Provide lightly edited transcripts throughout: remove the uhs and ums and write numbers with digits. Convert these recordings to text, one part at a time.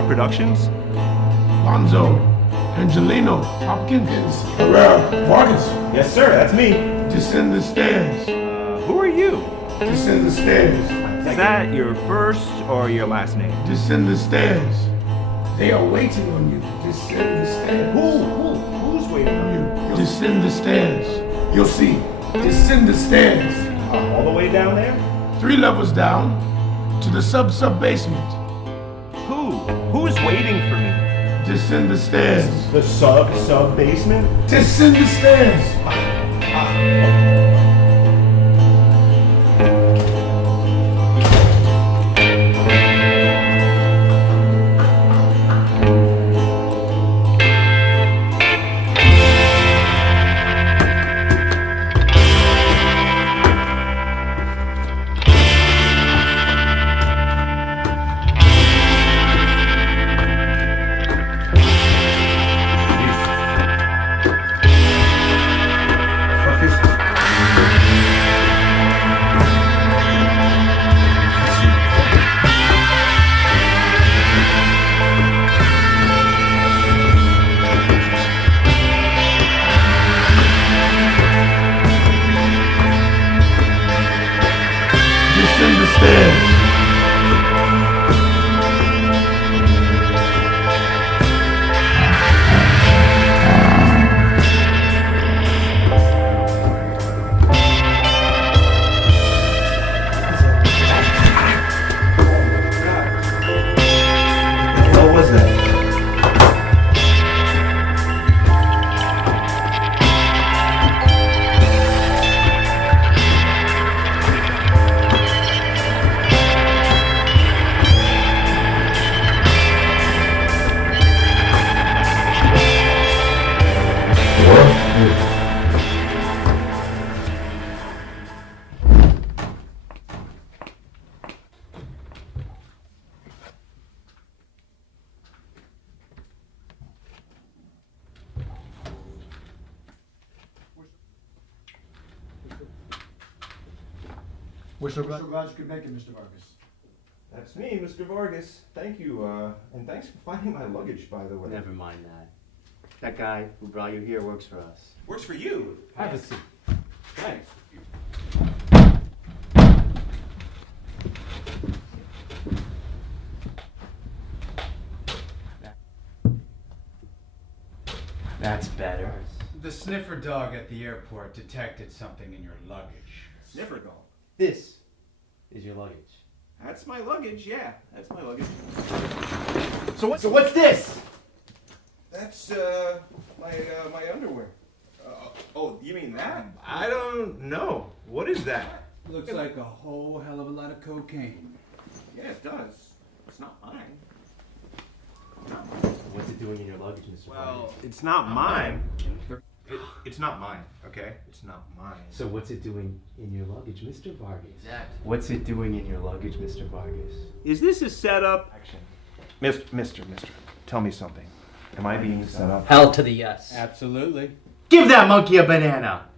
more productions? Alonzo, Angelino, Hopkins, Vargas. Yes, sir, that's me. Descend the stairs. Who are you? Descend the stairs. Is that your first or your last name? Descend the stairs. They are waiting on you. Descend the stairs. Who's waiting on you? Descend the stairs. You'll see. Descend the stairs. All the way down there? 3 levels down to the sub-basement. Who's waiting for me? Descend the stairs. The sub basement? Descend the stairs. We're so glad you could make it, Mr. Vargas. That's me, Mr. Vargas. Thank you, and thanks for finding my luggage, by the way. Never mind that. That guy who brought you here works for us. Works for you. Have a seat. Thanks. That's better. The sniffer dog at the airport detected something in your luggage. Sniffer dog. This is your luggage. That's my luggage, yeah. That's my luggage. So what's this? That's, my underwear. Oh, you mean that? I don't know. What is that? Looks like a whole hell of a lot of cocaine. Yeah, it does. It's not mine. What's it doing in your luggage, Mr. Vargas? It's not mine. It's not mine, okay? It's not mine. So what's it doing in your luggage, Mr. Vargas? Exactly. What's it doing in your luggage, Mr. Vargas? Is this a setup? Action. Mister, tell me something. Am I being set up? Hell to the yes. Absolutely. Give that monkey a banana!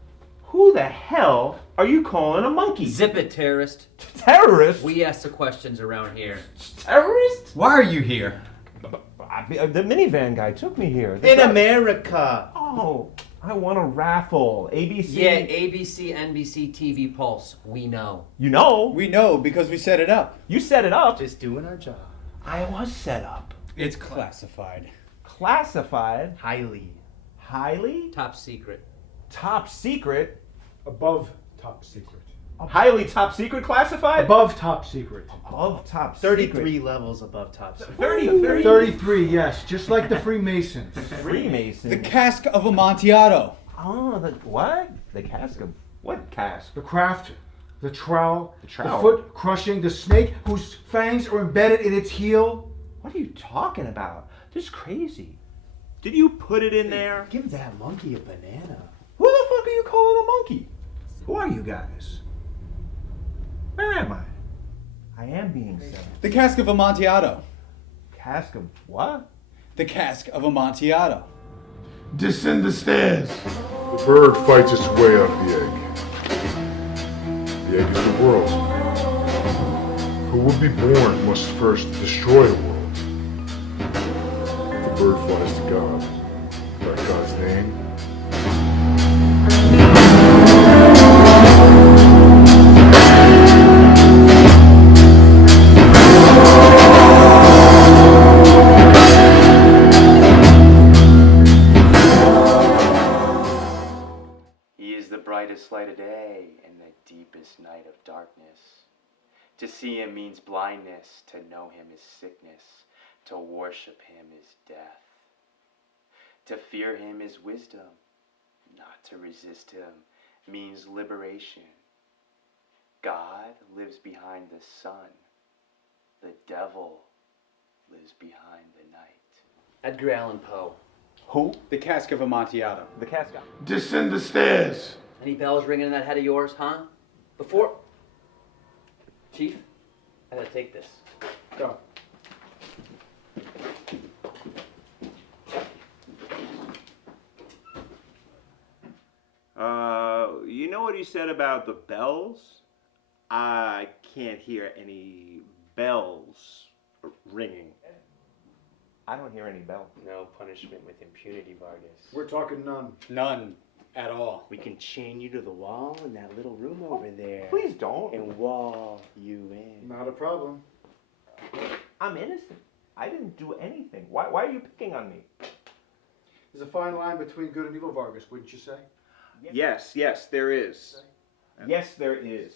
Who the hell are you calling a monkey? Zip it, terrorist. Terrorist? We ask the questions around here. Terrorist? Why are you here? The minivan guy took me here. In America! Oh, I won a raffle. ABC. Yeah, ABC, NBC, TV Pulse. We know. You know. We know because we set it up. You set it up. Just doing our job. I was set up. It's classified. Classified. Highly. Highly. Top secret. Top secret. Above top secret. Highly top secret classified. Above top secret. Above top 33 levels above top secret. 30. 33, yes, just like the Freemasons. Freemason. The cask of Amontillado. Oh, the what? The cask of what cask? The craft, the trowel, The trowel. foot crushing, the snake whose fangs are embedded in its heel. What are you talking about? This is crazy. Did you put it in there? Give that monkey a banana. Who the fuck are you calling a monkey? Who are you guys? Where am I? I am being set up. The cask of Amontillado. Cask of what? The cask of Amontillado. Descend the stairs. The bird fights its way out of the egg. The egg is the world. Who would be born must first destroy the world. sacrifice to God. By God's name. He is the brightest light of day and the deepest night of darkness. To see him means blindness, to know him is sickness, to worship him is death. To fear him is wisdom, not to resist him means liberation. God lives behind the sun, the devil lives behind the night. Edgar Allan Poe. Who? The Cask of Amontillado. The casket. Descend the stairs. Any bells ringing in that head of yours, huh? Before... Chief, I gotta take this. Go. You know what he said about the bells? I can't hear any bells ringing. I don't hear any bells. No punishment with impunity, Vargas. We're talking none. None at all. We can chain you to the wall in that little room over there. Please don't. And wall you in. Not a problem. I'm innocent. I didn't do anything. Why are you picking on me? There's a fine line between good and evil, Vargas, wouldn't you say? Yes, there is. Yes, there is.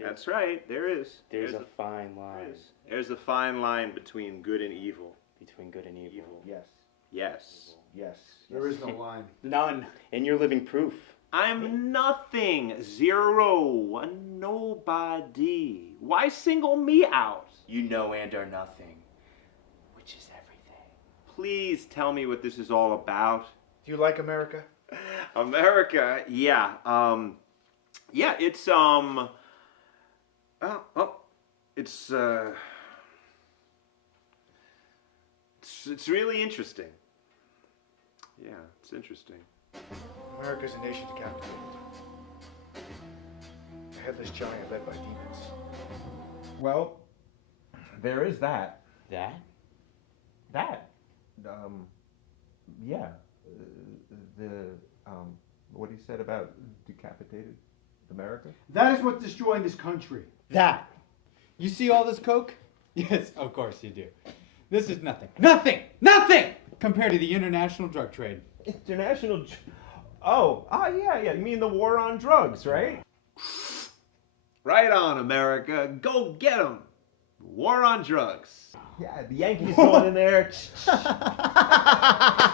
That's right, there is. There's a fine line There's a fine line between good and evil. between good and evil. Yes. Yes. There is no line. None. And you're living proof. I'm nothing. Zero. A nobody. Why single me out? You know and are nothing, which is everything. Please tell me what this is all about. Do you like America? America, yeah. Yeah, it's it's really interesting. Yeah, it's interesting. America's a nation to captivate. A headless giant led by demons. Well, there is that. That? Yeah. What he said about decapitated America? That is what's destroying this country. That. You see all this coke? Yes, of course you do. This is nothing. Nothing compared to the international drug trade. International. Yeah. You mean the war on drugs, right? Right on, America. Go get 'em. War on drugs. Yeah, the Yankees going in there.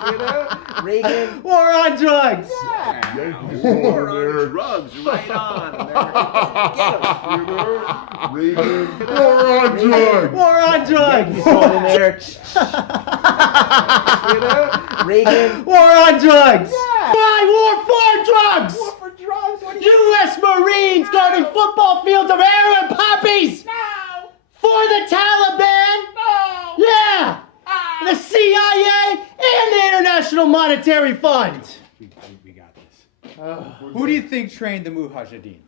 You know, Reagan. War on drugs! War on drugs. Right on, America. Go get 'em. Reagan. War on drugs. War on drugs! Yankees going in there. You know, Reagan. War on drugs! Yeah. Why war for drugs? War for drugs. What do you? U.S. Marines guarding football fields of heroin poppies! No. For the Taliban! No. Yeah! The CIA and the International Monetary Fund! We got this. Who do you think trained the Mujahideen?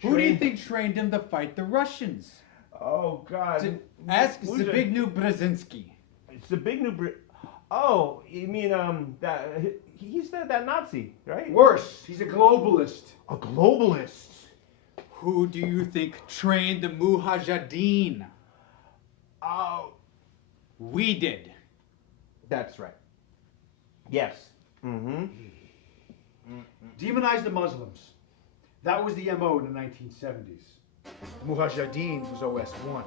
Who do you think trained them to fight the Russians? Oh God. Ask Zbigniew Brzezinski. It's the big new. Oh, you mean that he's that Nazi, right? Worse, he's a globalist. A globalist. Who do you think trained the Mujahideen? Oh, We did. that's right. Yes. Mm-hmm. Demonize the Muslims. That was the MO in the 1970s. The Mujahideen was OS1.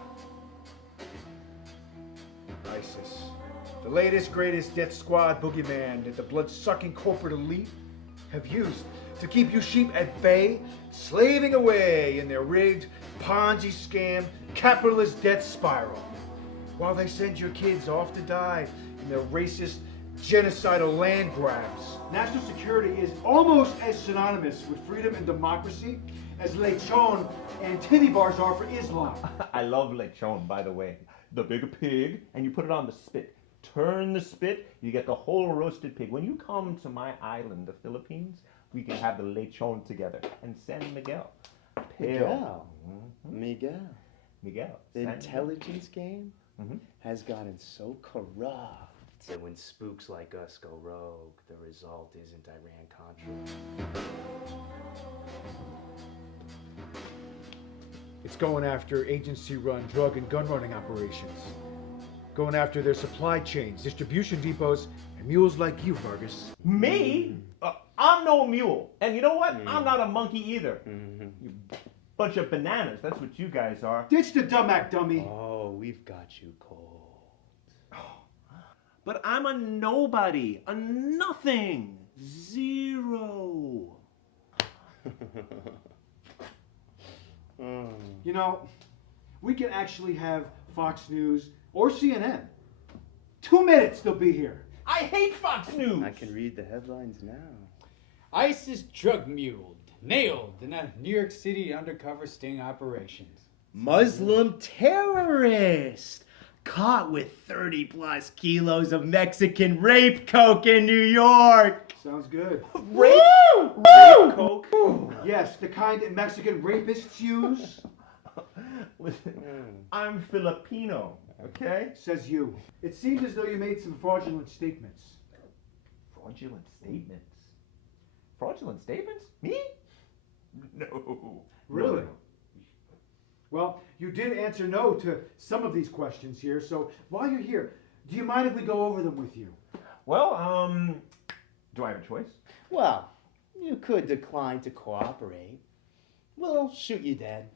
ISIS. The latest, greatest death squad boogeyman that the blood-sucking corporate elite have used to keep you sheep at bay, slaving away in their rigged Ponzi scam capitalist death spiral, while they send your kids off to die in their racist, genocidal land grabs. National security is almost as synonymous with freedom and democracy as lechon and titty bars are for Islam. I love lechon, by the way. The big pig, and you put it on the spit. Turn the spit, you get the whole roasted pig. When you come to my island, the Philippines, we can have the lechon together. And San Miguel. Miguel. Mhm. Miguel. Miguel. The San intelligence game? has gotten so corrupt that when spooks like us go rogue, the result isn't Iran-Contra. It's going after agency-run drug and gun running operations. Going after their supply chains, distribution depots, and mules like you, Vargas. Me? I'm no mule. And you know what? I'm not a monkey either. You bunch of bananas. That's what you guys are. Ditch the dumb act, dummy. Oh, we've got you cold. But I'm a nobody. A nothing. Zero. You know, we can actually have Fox News or CNN. 2 minutes, they'll be here. I hate Fox News. I can read the headlines now. ISIS drug muled, nailed in a New York City undercover sting operations. Muslim terrorist caught with 30 plus kilos of Mexican rape coke in New York. Sounds good. Rape coke. Yes, the kind that Mexican rapists use. Listen, I'm Filipino, okay? Says you. It seems as though you made some fraudulent statements. Fraudulent statements? Fraudulent statements? Me? No. Really? Well, you did answer no to some of these questions here, so while you're here, do you mind if we go over them with you? Well, do I have a choice? Well, you could decline to cooperate. We'll shoot you dead.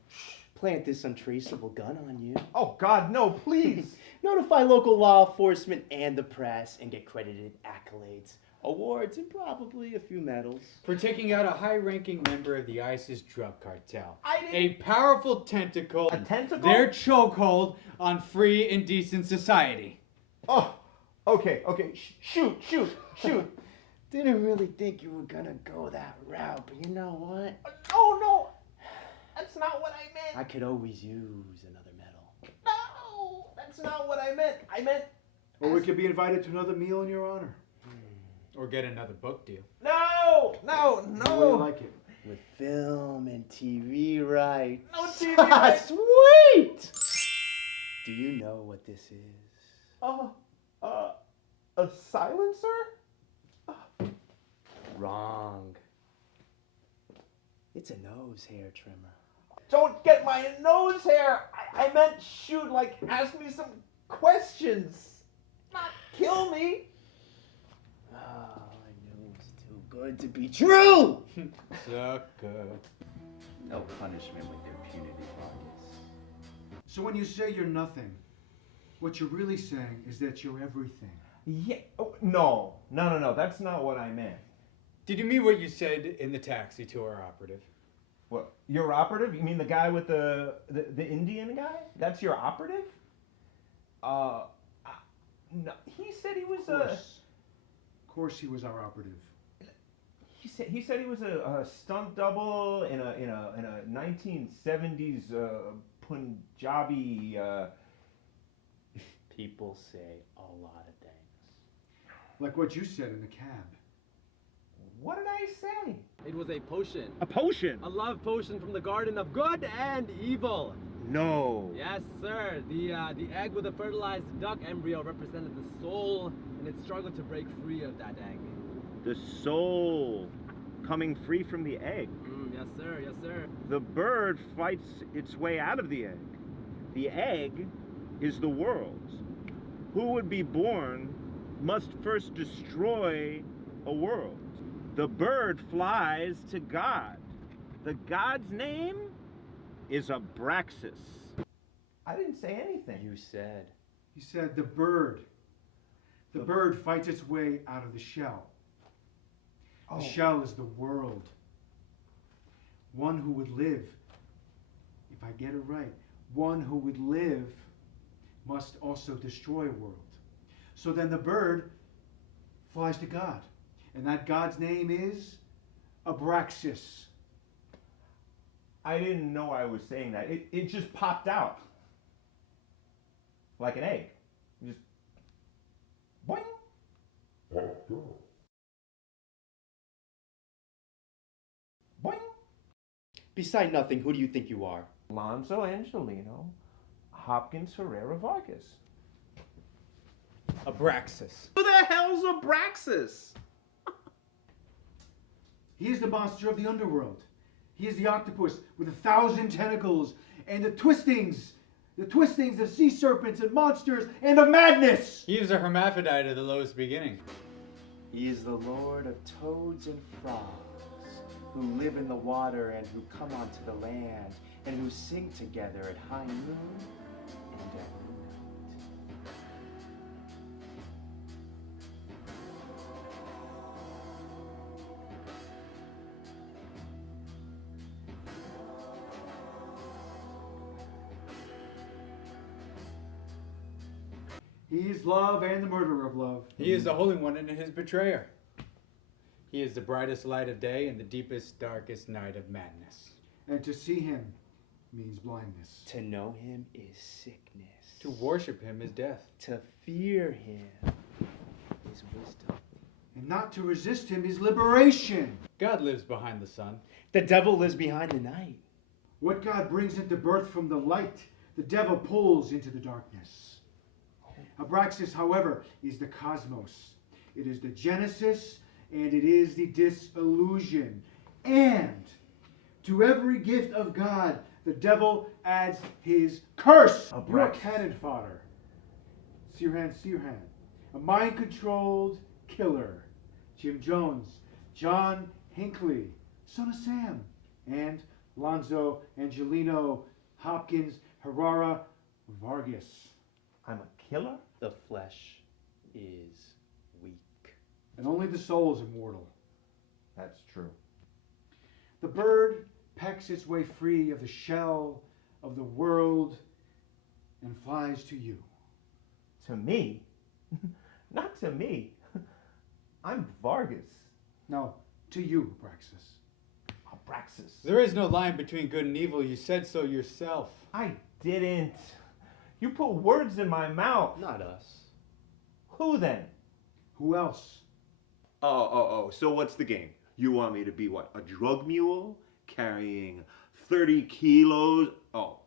Plant this untraceable gun on you. Oh, God, no, please. Notify local law enforcement and the press and get credited accolades, awards, and probably a few medals. For taking out a high-ranking member of the ISIS drug cartel. I didn't... A powerful tentacle. A tentacle? Their chokehold on free and decent society. Oh, okay. Shoot. Didn't really think you were gonna go that route, but you know what? Oh, no. That's not what I meant. I could always use another medal. No, that's not what I meant. I meant... Or we could be invited to another meal in your honor. Or get another book deal. No. How do you like it? With film and TV rights. No TV rights. Sweet! Do you know what this is? A silencer? Wrong. It's a nose hair trimmer. Don't get my nose hair. I meant shoot, like ask me some questions. Not kill me. Oh, I knew it was too good to be true! Sucker. No punishment with impunity, Vargas. So when you say you're nothing, what you're really saying is that you're everything. Yeah. Oh, no. That's not what I meant. Did you mean what you said in the taxi to our operative? What? Your operative? You mean the guy with the Indian guy? That's your operative? No. He said he was Of course he was our operative. He said he was a stunt double in a 1970s Punjabi. People say a lot of things. Like what you said in the cab. What did I say? It was a potion. A potion? A love potion from the Garden of Good and Evil. No. Yes, sir. The egg with the fertilized duck embryo represented the soul and its struggle to break free of that egg. The soul coming free from the egg. Yes, sir. Yes, sir. The bird fights its way out of the egg. The egg is the world. Who would be born must first destroy a world. The bird flies to God. The God's name is Abraxas. I didn't say anything. You said. He said the bird. The bird fights its way out of the shell. The shell is the world. One who would live, if I get it right, one who would live must also destroy a world. So then the bird flies to God. And that God's name is Abraxas. I didn't know I was saying that. It just popped out. Like an egg. Just boing. Boing. Beside nothing, who do you think you are? Alonzo Angelino, Hopkins Herrera Vargas. Abraxas. Who the hell's Abraxas? He is the monster of the underworld. He is the octopus with 1,000 tentacles and the twistings of sea serpents and monsters and of madness. He is a hermaphrodite of the lowest beginning. He is the lord of toads and frogs, who live in the water and who come onto the land, and who sing together at high noon and at midnight. He is love and the murderer of love. He is the Holy One and his betrayer. He is the brightest light of day and the deepest, darkest night of madness. And to see him means blindness. To know him is sickness. To worship him is death. To fear him is wisdom. And not to resist him is liberation. God lives behind the sun. The devil lives behind the night. What God brings into birth from the light, the devil pulls into the darkness. Abraxas, however, is the cosmos. It is the genesis and it is the disillusion. And to every gift of God, the devil adds his curse. You are cannon fodder. Sirhan, a mind-controlled killer. Jim Jones, John Hinckley, son of Sam, and Alonzo Angelino Hopkins Herrera Vargas. I'm a killer? The flesh is weak. And only the soul is immortal. That's true. The bird pecks its way free of the shell of the world and flies to you. To me? Not to me. I'm Vargas. No, to you, Abraxas. Abraxas. There is no line between good and evil. You said so yourself. I didn't. You put words in my mouth. Not us. Who then? Who else? Oh. So what's the game? You want me to be what? A drug mule? Carrying 30 kilos? Oh,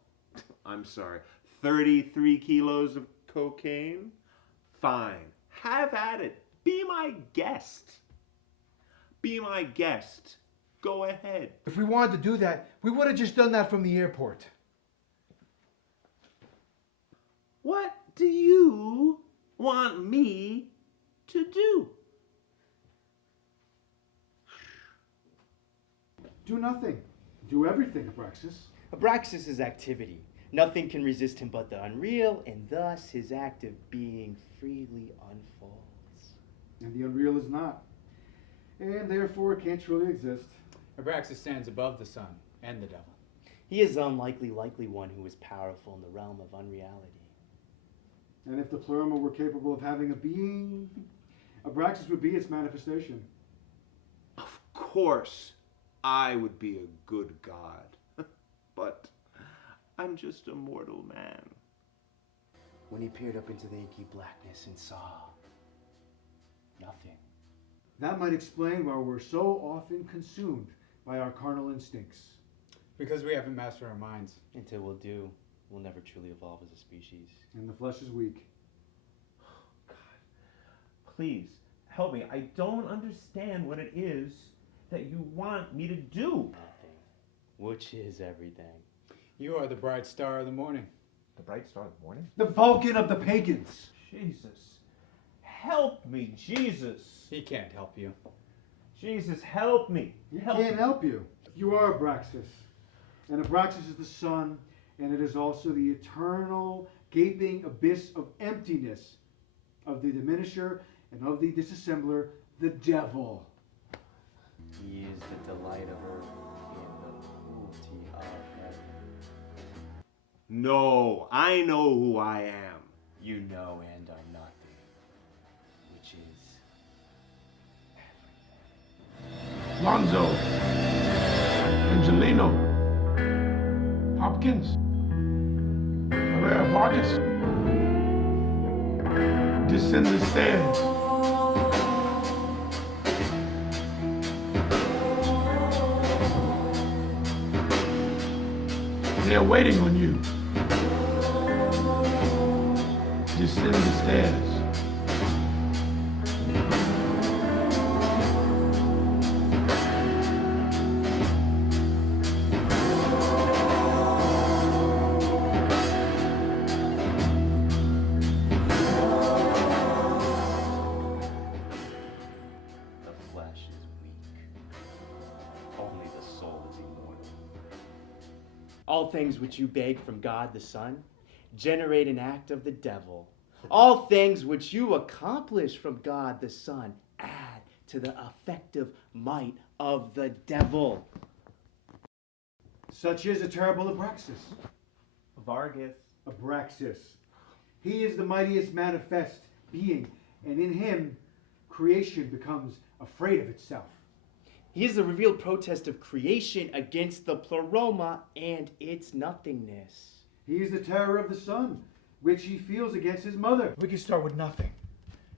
I'm sorry. 33 kilos of cocaine? Fine. Have at it. Be my guest. Be my guest. Go ahead. If we wanted to do that, we would have just done that from the airport. What do you want me to do? Do nothing. Do everything, Abraxas. Abraxas is activity. Nothing can resist him but the unreal, and thus his active being freely unfolds. And the unreal is not. And therefore it can't truly exist. Abraxas stands above the sun and the devil. He is the unlikely one who is powerful in the realm of unreality. And if the Pleroma were capable of having a being, Abraxas would be its manifestation. Of course, I would be a good god. But I'm just a mortal man. When he peered up into the inky blackness and saw nothing. That might explain why we're so often consumed by our carnal instincts. Because we haven't mastered our minds. Until we'll do, we'll never truly evolve as a species. And the flesh is weak. Please, help me. I don't understand what it is that you want me to do. Nothing. Which is everything. You are the bright star of the morning. The bright star of the morning? The Vulcan of the pagans. Jesus. Help me, Jesus. He can't help you. Jesus, help me. He can't help you. You are Abraxas. And Abraxas is the sun, and it is also the eternal gaping abyss of emptiness of the diminisher and of the disassembler, the devil. He is the delight of earth in the cruelty of heaven. No, I know who I am. You know and are nothing, which is Alonzo, Angelino, Hopkins, Herrera Vargas. Descend the stairs. They're waiting on you. Descend the stairs. All things which you beg from God the Son generate an act of the devil. All things which you accomplish from God the Son add to the effective might of the devil. Such is a terrible Abraxas. Vargas. Abraxas. He is the mightiest manifest being, and in him, creation becomes afraid of itself. He is the revealed protest of creation against the pleroma and its nothingness. He is the terror of the sun, which he feels against his mother. We can start with nothing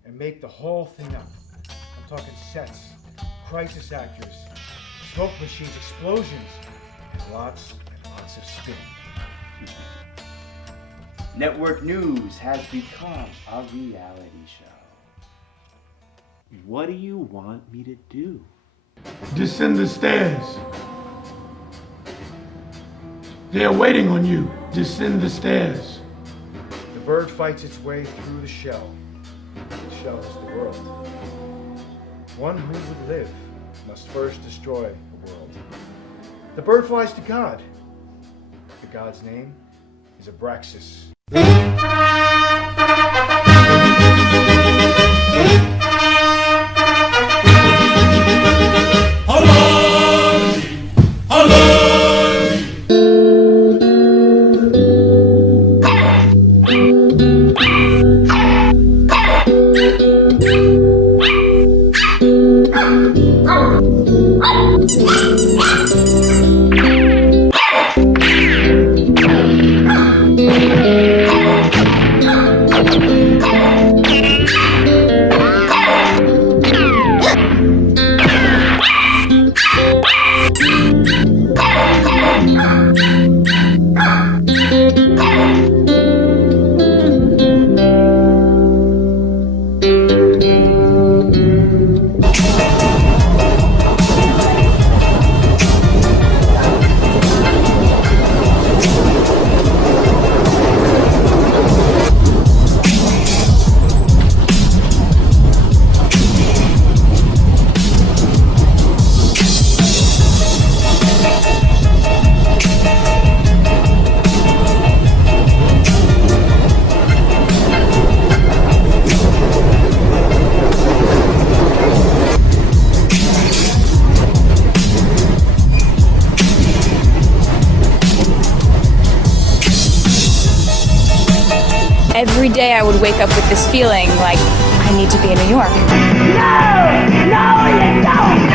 and make the whole thing up. I'm talking sets, crisis actors, smoke machines, explosions, and lots of spin. Network news has become a reality show. What do you want me to do? Descend the stairs. They are waiting on you. Descend the stairs. The bird fights its way through the shell. The shell is the world. One who would live must first destroy the world. The bird flies to God. The God's name is Abraxas. Every day I would wake up with this feeling like I need to be in New York. No! No, you don't!